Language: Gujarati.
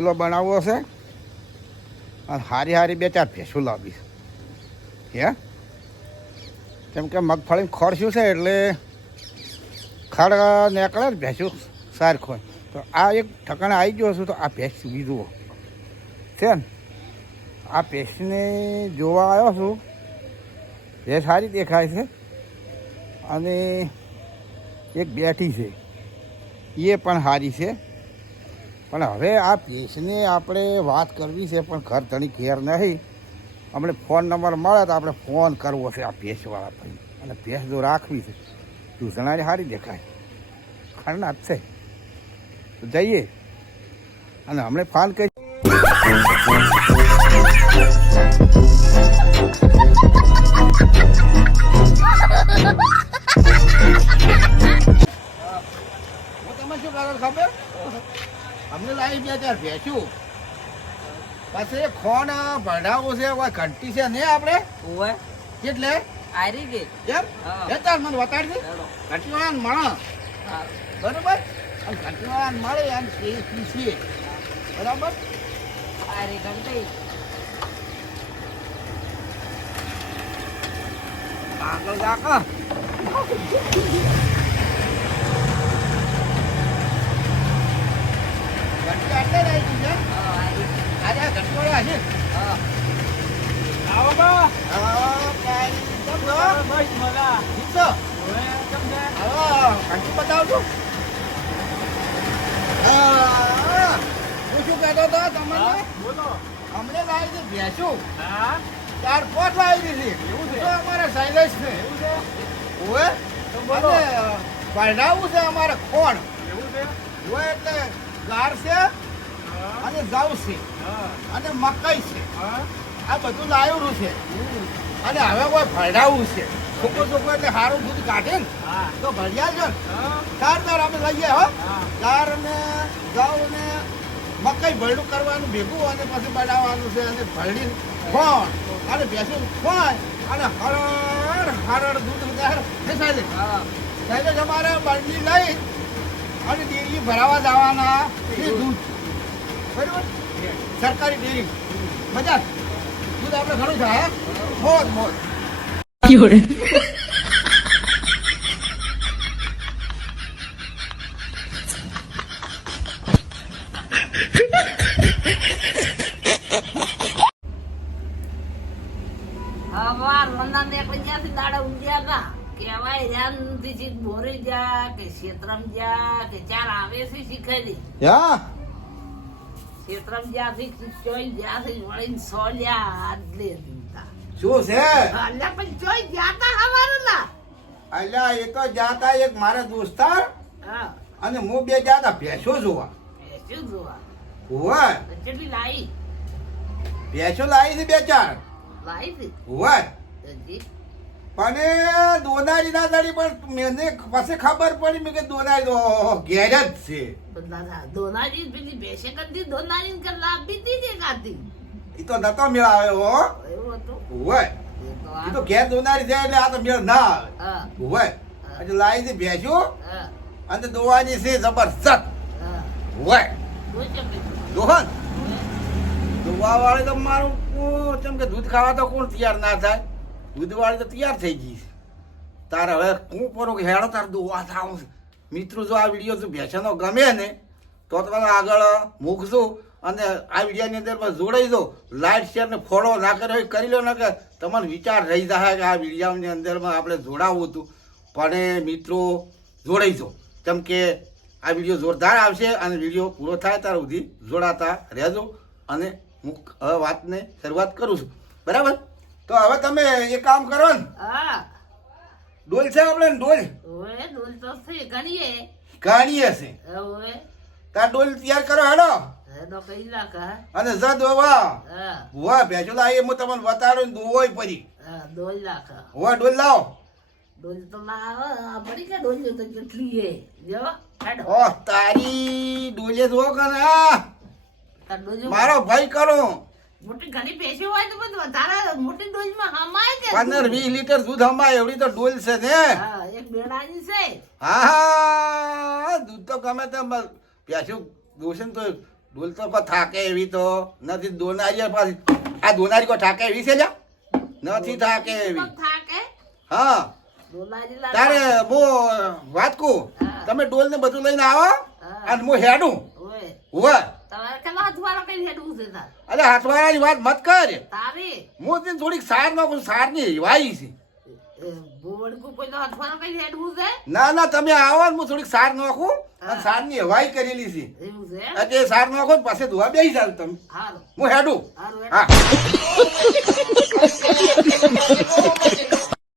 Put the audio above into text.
પેલો બનાવવો છે અને હારી હારી 2-4 ભેંસું લાવી હે, કેમ કે મગફળી ખોરશું છે એટલે ખાડ નીકળે ને ભેંસું સારખો. તો આ એક ઠકાણે આવી ગયો છું. તો આ ભેંસ બીજું છે ને, આ ભેંસને જોવા આવ્યો છું. ભેંસ સારી દેખાય છે અને એક બેઠી છે એ પણ સારી છે. પણ હવે આ ભેંસને આપણે વાત કરવી છે, પણ ઘર ધણી ઘેર નહીં. આપણે ફોન નંબર મળે તો આપણે ફોન કરવો છે આ ભેંસવાળા ભાઈ, અને ભેંસ જો રાખવી છે. દૂધણાની સારી દેખાય, ખરનાથ છે. તો જઈએ અને હમણાં ફોન કરી. હું તમે શું કરો ખબર, અમને લાવી 2-4 ભેંસું, પછી ખોણ ભરડાવું છે, કોઈ ઘંટી છે નહીં આપણે એટલે આરી કે કેમ એ તાર મને બતાડજે. ઘંટીવાળાને મળે બરાબર, અને ઘંટીવાળાને મળે અને પીસીએ બરાબર. આરી ઘંટી આગળ જાકો ઘંટી આટલે રહી ગઈ છે. આજે આ ઘંટીવાળા છે. આવો બા ઘંટી બતાવજો. હું શું કહેતો હતો તમને, અમને લાવી છે ભેંસું 4-5 લાવી દીધી. એવું છે અમારે શૈલેષ ને ભરડાવું છે અમારે ખોણ. એવું છે એટલે ગાર છે અને જવ છે અને મકાઈ છે, આ બધું લાવેલું છે. અને હવે કોઈ ભરડાવું છે છોકરો એટલે સારું દૂધ કાઢે ને તો ભર્યા છે ને તાર અમે લઈએ હો. ગાર ને ઘઉં ને મકાઈ ભરડું કરવાનું ભેગું અને પછી બનાવવાનું છે. અને ભરડી ખોણ અને ભેંસું ખોણ અને હરડ દૂધ સાહેબ અમારે બરડી લઈ અને ડેરી ભરાવા જવાના એ દૂધ બરાબર, સરકારી ડેરી મજા દૂધ આપણે ઘણું થાય. મોજ મોજ દાડા ઊંઘ્યા કા કેવાય જાન થી બોરી જા કે ક્ષેત્રમ જા કે ચાર આવે છે શીખાઈ ક્ષેત્રમ જા થી ચોઈ જા થી વળીને સોલ્યા આટલે શું છે અલ્યા પણ ચોઈ જાતા હવારું ના અલ્યા એ તો જાતા એક મારા દોસ્તાર અને હું 2 જાતા ભેંસો જોવા. શું જોવા હોય કેટલી લાઈ ભેંસો લાવી છે 2-4 લાઈ છે હોય. પણ દોનારી ના દાડી પણ મને પાસે ખબર પડી મેં કે દોનારી તો ઘેર જ છે. દોનારી પેલી ભેંસે કરતી દોનારી કર લાભી હતી કે કાતી એ તો નતો મેળ આવે હો. એવું હતું હોય એ તો ઘેર દોનારી જાય એટલે આ તો મેળ ના આવે. હોય એટલે લાવી છે ભેંસો અને દોવાની છે જબરજસ્ત. હોય દોહન દોવા વાળી તો મારું કેમ કે દૂધ ખાવા તો કોણ તૈયાર ના થાય. દૂધ વાળી તો તૈયાર થઈ ગઈ છે. તારે હવે હું પરો કે હેડો તારે દોવા થાવ. મિત્રો જો આ વિડીયો જો ભેંસનો ગમે ને તો તમે આગળ મૂકશું અને આ વિડીયોની અંદર જોડાઈ દો. લાઈક શેર ને ફોલો ના કર્યો કરી લો ને કે તમને વિચાર રહી જાય કે આ વિડીયોની અંદરમાં આપણે જોડાવવું હતું. પણ મિત્રો જોડાઈ દો, કેમ કે આ વિડીયો જોરદાર આવશે અને વિડીયો પૂરો થાય ત્યાર સુધી જોડાતા રહેજો. અને હું હવે વાતને શરૂઆત કરું છું બરાબર. તો હવે તમે એક કામ કરો ને, ડોલ છે આપણે ડોલ ગાણીએ છે તાર ડોલ તૈયાર કરો હેડો અને જ દોવા હોય ભેંસો લાવી હું તમને બતાડું ને દોવો પડી હોય. ડોલ લાવો તારી ડોલે જો કે મારો ભાઈ કરો મોટી ઘણી ભેંસી હોય તો બધું વધારે મોટી ડોઝમાં હમાય કે 15-20 લીટર દૂધ હમાય એવડી તો ડોલ છે ને. એક બેડાની છે. હા દૂધ તો ગમે તેમ ભેંસું દોશે તો ડોલ તો કોઈ થાકે એવી તો નથી. દોનારી પાછી આ દોનારી કોઈ થાકે એવી છે લ્યા? નથી થાકે એવી. થાકે હા દોલાજી તારે હું વાત કહું, તમે ડોલ ને બધું લઈને આવો અને હું હેડું. ઓય હોય તમારે કેટલા હાથવાળો કઈ હેડવું છે તાર? અરે હાથવાળાની વાત મત કર. તારી હું તને થોડીક સાર નાખું, સાર ની હિવાઈ છે. બોવડકું કોઈ હાથવાળો કઈ હેડવું છે? ના ના તમે આવો ને હું થોડીક સાર નાખું અને સાર ની હવાઈ કરેલી છે. એવું છે? એટલે સાર નાખો ને પાસે ધોવા બેસી જાવ તમે. હારું હું હેડું. હારું હા